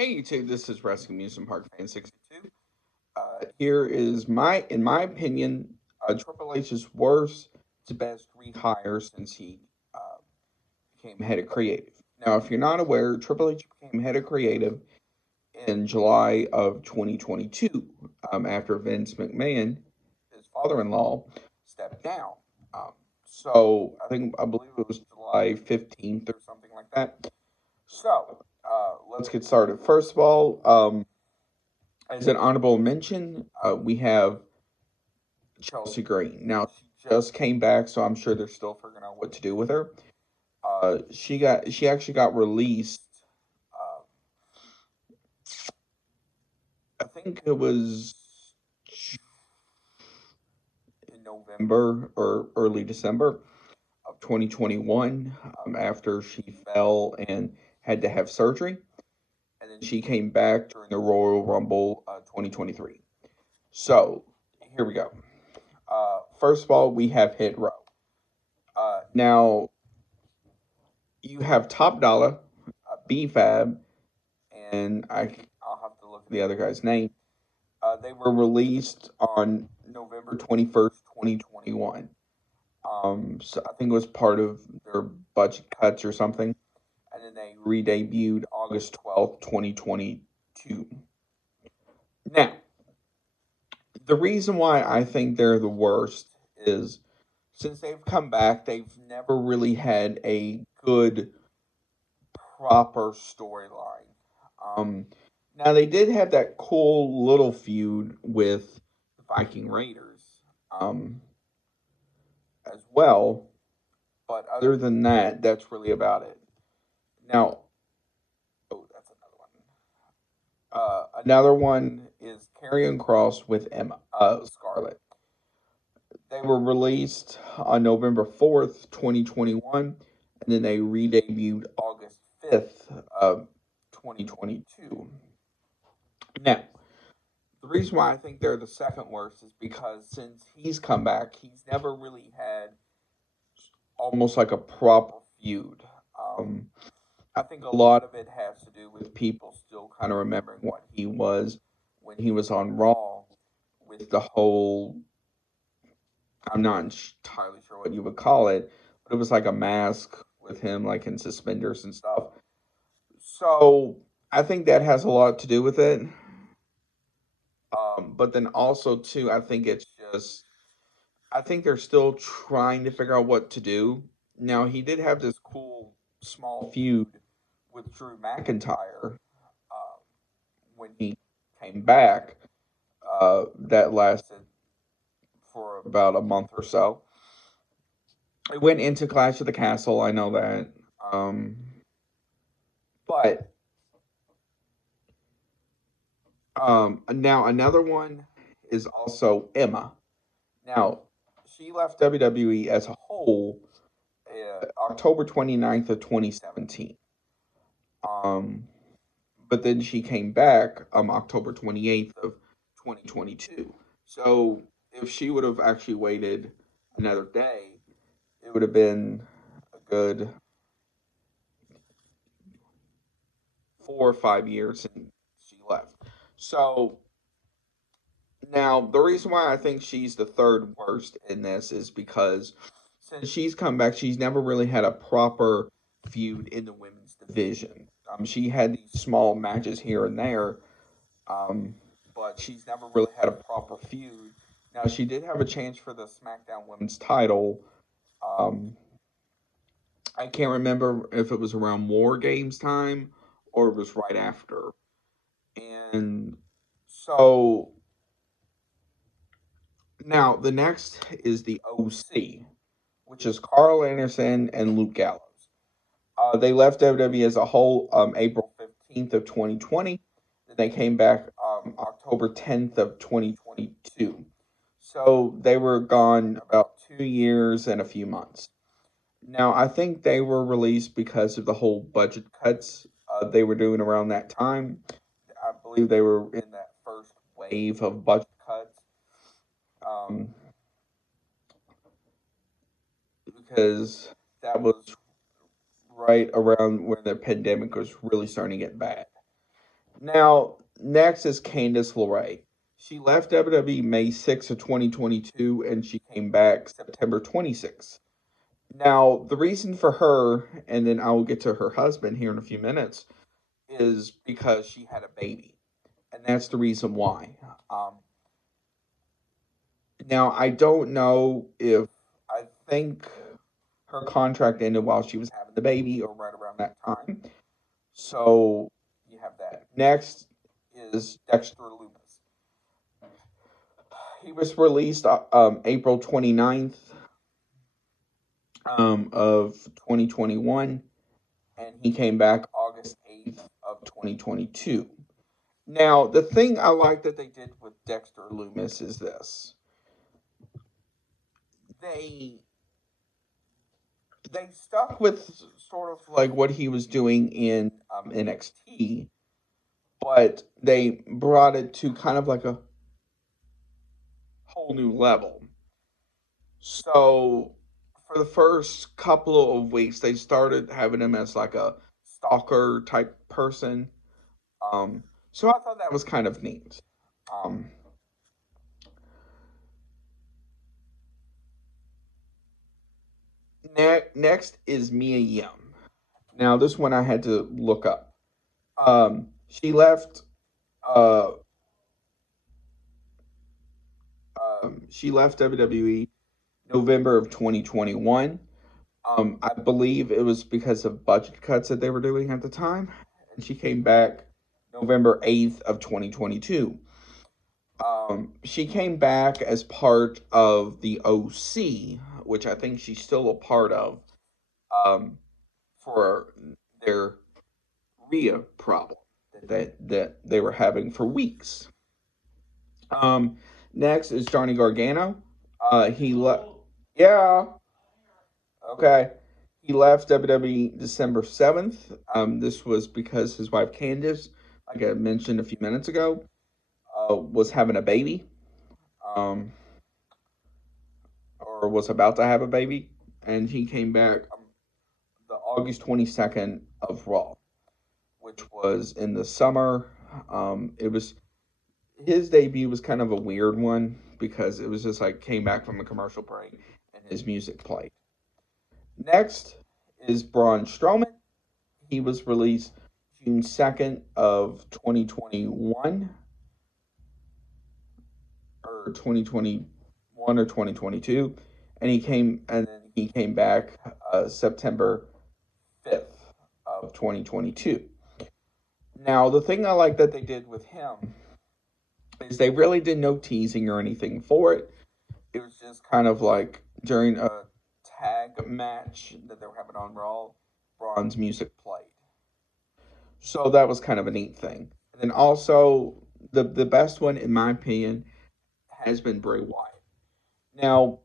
Hey YouTube, this is Wrestling Amusement Park Fan 62. Here is in my opinion, Triple H's worst to best rehire since he uh, became head of creative. Now, if you're not aware, Triple H became head of creative in July of 2022 after Vince McMahon, his father-in-law, stepped down. Um, I believe it was July 15th or something like that. Let's get started. First of all, as an honorable mention, we have Chelsea Green. Now she just came back, so I'm sure they're still figuring out what to do with her. She actually got released. Uh, I think it was in November or early December of 2021, after she fell and had to have surgery, and then she came back during the Royal Rumble 2023. So here we go. First of all, we have Hit Row. Now you have Top Dollar, B-Fab, and I'll have to look at the other guy's name. They were released on November 21st, 2021. So I think it was part of their budget cuts or something. And then they re-debuted August 12th, 2022. Now, the reason why I think they're the worst is since they've come back, they've never really had a good proper storyline. Um, Now they did have that cool little feud with the Viking Raiders, um, as well, but other than that, that's really about it. Now, oh, that's another one. Another one is Karrion Cross with Scarlett. They were released on November 4th, 2021, and then they re-debuted August 5th of 2022. Now, the reason why I think they're the second worst is because since he's come back, he's never really had almost like a proper feud. Um, I think a lot of it has to do with people still kind of remembering what he was when he was on Raw with the whole, I'm not entirely sure what you would call it, but it was like a mask with him like in suspenders and stuff. So I think that has a lot to do with it. But then also too, I think they're still trying to figure out what to do. Now he did have this cool small feud with Drew McIntyre when he came back. That lasted for about a month or so. It went into Clash of the Castle. I know that. Um, but Now another one is also Emma. Now she left WWE as a whole October 29th of 2017. Um, but then she came back October 28th of 2022. So if she would have actually waited another day, it would have been a good 4 or 5 years since she left. So now the reason why I think she's the third worst in this is because since she's come back, she's never really had a proper feud in the women's division. She had these small matches here and there, um, but she's never really had a proper feud. Now she did have a chance for the SmackDown Women's Title. Um, I can't remember if it was around War Games time or it was right after. And so now the next is the OC, which is Carl Anderson and Luke Gallows. They left WWE as a whole April 15th of 2020. Then they came back October 10th of 2022. So they were gone about 2 years and a few months. Now, I think they were released because of the whole budget cuts they were doing around that time. I believe they were in that first wave of budget cuts, um, because that was right around when the pandemic was really starting to get bad. Now, next is Candice LeRae. She left WWE May 6th of 2022 and she came back September 26th. Now, the reason for her, and then I will get to her husband here in a few minutes, is because she had a baby. And that's the reason why. Um, Now, I don't know if I think her contract ended while she was having the baby or right around that time. So you have that. Next is Dexter Loomis. He was released April 29th of 2021, and he came back August 8th of 2022. Now, the thing I like that they did with Dexter Loomis is this. They they stuck with sort of like what he was doing in NXT, but they brought it to kind of like a whole new level. So for the first couple of weeks, they started having him as like a stalker type person. So I thought that was kind of neat. Um, Next is Mia Yim. Now this one I had to look up. She left. Uh, she left WWE November of 2021. I believe it was because of budget cuts that they were doing at the time, and she came back November 8th of 2022. She came back as part of the OC, which I think she's still a part of, um, for their Rhea problem that they were having for weeks. Um, Next is Johnny Gargano. He left. Yeah. Okay. He left WWE December 7th. This was because his wife Candice, like I mentioned a few minutes ago, was having a baby, um, or was about to have a baby, and he came back the August 22nd of Raw, which was in the summer. It was his debut was kind of a weird one because it was just like came back from a commercial break and his music played. Next is Braun Strowman. He was released June 2nd of 2021 or 2021 or 2022, and he came back September 5th of 2022. Now, the thing I like that they did with him is they really did no teasing or anything for it. It was just kind of like during a tag match that they were having on Raw, Braun's music played. So that was kind of a neat thing. And then also the best one in my opinion has been Bray Wyatt. Now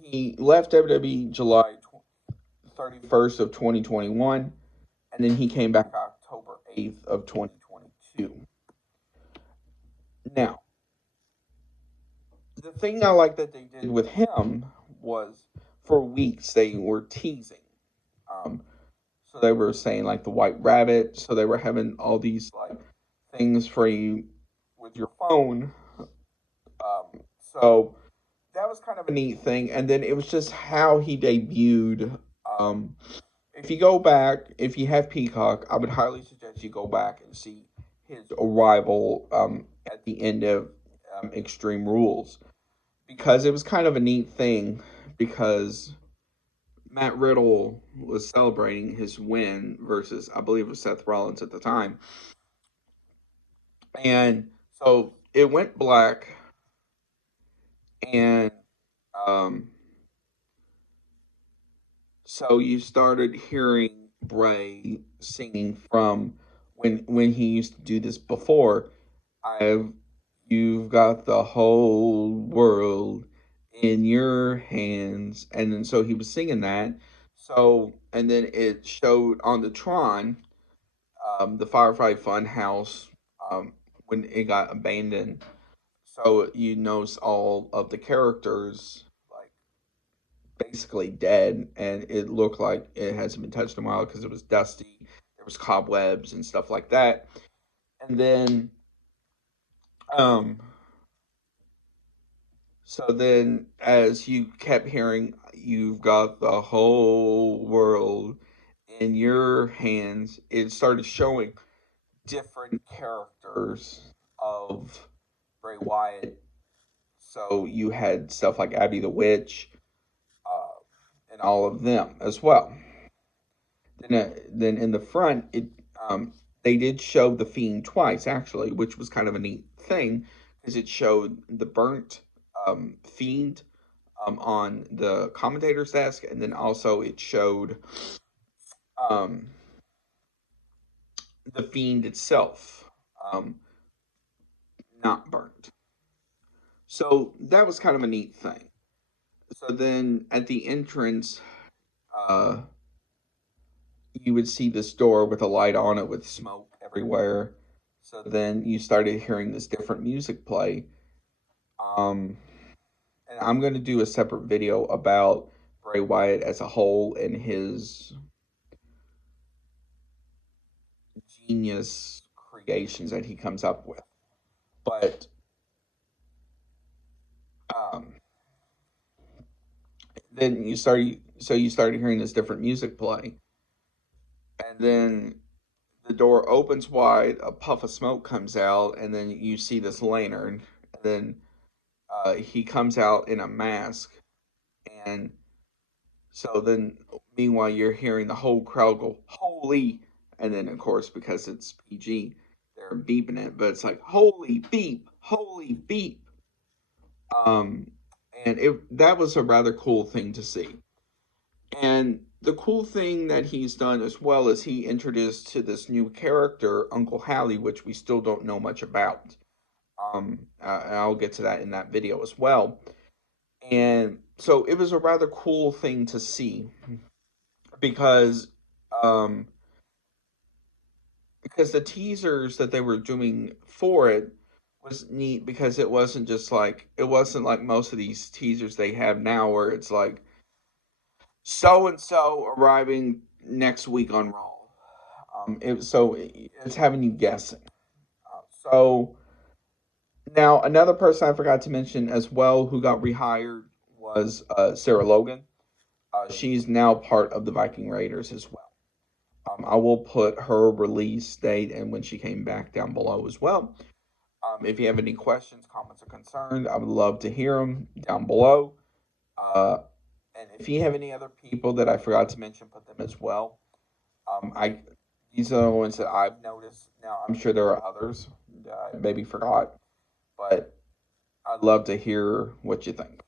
he left WWE July 31st of 2021, and then he came back October 8th of 2022. Now the thing I like that they did with him was for weeks they were teasing. Um, so they were saying like the White Rabbit. So they were having all these like things for you with your phone. So that was kind of a neat thing. And then it was just how he debuted. Um, if you go back, if you have Peacock, I would highly suggest you go back and see his arrival at the end of Extreme Rules because it was kind of a neat thing because Matt Riddle was celebrating his win versus, I believe it was Seth Rollins at the time. And so it went black, and um, so you started hearing Bray singing from when he used to do this before. I've You've got the whole world in your hands, and then so he was singing that. So and then it showed on the Tron, the Firefly Funhouse, when it got abandoned. So you notice all of the characters like basically dead, and it looked like it hasn't been touched in a while because it was dusty. There was cobwebs and stuff like that. And then, um, so then as you kept hearing, you've got the whole world in your hands, it started showing different characters of Bray Wyatt. So you had stuff like Abby the Witch, uh, and all of them as well. Then in the front, they did show the Fiend twice actually, which was kind of a neat thing because it showed the burnt Fiend on the commentator's desk, and then also it showed um, the Fiend itself, um, not burnt. So that was kind of a neat thing. So then at the entrance, uh, you would see this door with a light on it with smoke everywhere. So then you started hearing this different music play. Um, and I'm going to do a separate video about Bray Wyatt as a whole and his genius creations that he comes up with. But um, then you started hearing this different music play, and then the door opens wide, a puff of smoke comes out, and then you see this lantern, and then he comes out in a mask, and so then meanwhile you're hearing the whole crowd go holy, and then of course because it's PG, they're beeping it, but it's like holy beep, um, and it that was a rather cool thing to see. And the cool thing that he's done as well is he introduced to this new character, Uncle Hally, which we still don't know much about. And I'll get to that in that video as well. And so it was a rather cool thing to see because um, because the teasers that they were doing for it was neat because it wasn't like most of these teasers they have now where it's like so and so arriving next week on Raw. It's having you guessing. So now another person I forgot to mention as well who got rehired was Sarah Logan. She's now part of the Viking Raiders as well. I will put her release date and when she came back down below as well. If you have any questions, comments, or concerns, I would love to hear them down below. Uh, and if you have any other people that I forgot to mention, put them as well. I These are the ones that I've noticed. Now I'm sure there are others that I maybe forgot, but I'd love to hear what you think.